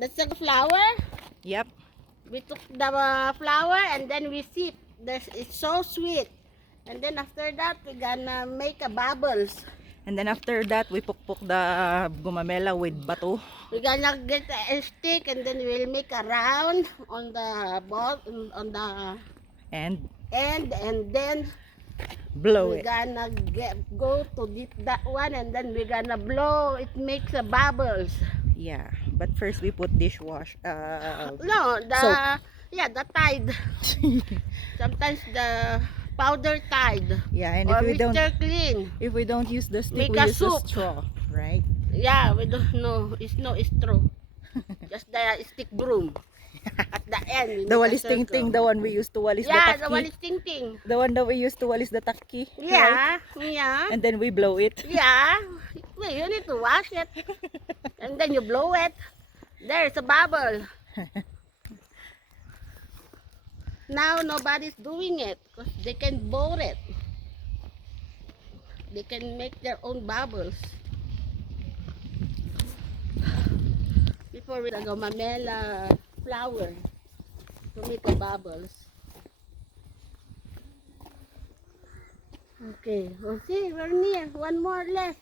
That's the flour. Yep. We took the flour and then we sip. It's so sweet. And then after that, we're gonna make a bubbles. And then after that, we pukpok the gumamela with bato. We're gonna get a stick and then we'll make a round on the ball, on the And end, and then blow we're it. gonna go to that one, and then we're gonna blow. It makes a bubbles. Yeah. But first, we put dishwash. No, Soap. the tide. Sometimes the powder tide. Yeah, and Or Mr. Clean. if we don't use the stick, Make we a use the soup. straw, right? Yeah, we don't know. It's no straw. Just the stick broom. At the end, we The make a walis ting ting, circle. the one we used to walis the Yeah, taki. the walis ting ting. The one that we used to walis the taki. Right? Yeah, yeah, And then we blow it. yeah. Well, you need to wash it. And then you blow it. There's a bubble. Now nobody's doing it because they can boat it. They can make their own bubbles. Before we go mamela flour to make the bubbles. Okay, we'll see, we're near. One more left.